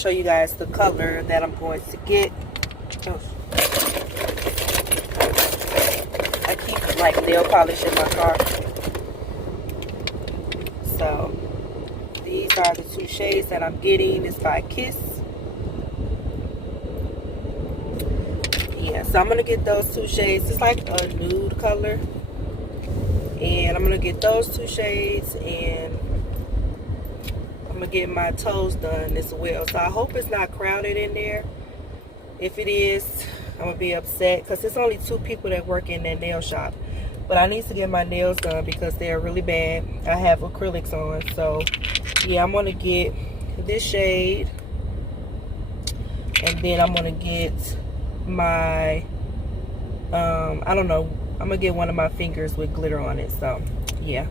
show you guys the color that I'm going to get. Oh. I keep like nail polish in my car. So these are the 2 shades that I'm getting. It's by Kiss. Yeah, so I'm gonna get those 2 shades. It's like a nude color, and I'm gonna get those 2 shades, and I'm gonna get my toes done as well. So I hope it's not crowded in there. If it is, I'm gonna be upset because it's only 2 people that work in that nail shop. But I need to get my nails done because they're really bad. I have acrylics on. So yeah, I'm gonna get this shade, and then I'm gonna get my I don't know, I'm gonna get one of my fingers with glitter on it. So yeah.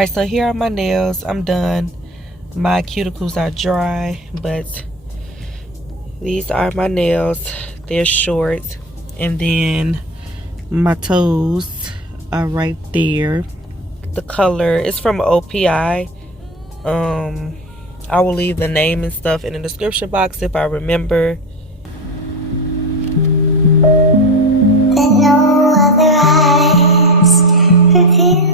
Alright, so here are my nails. I'm done. My cuticles are dry, but these are my nails. They're short. And then my toes are right there. The color is from OPI. I will leave the name and stuff in the description box if I remember. No other eyes reveal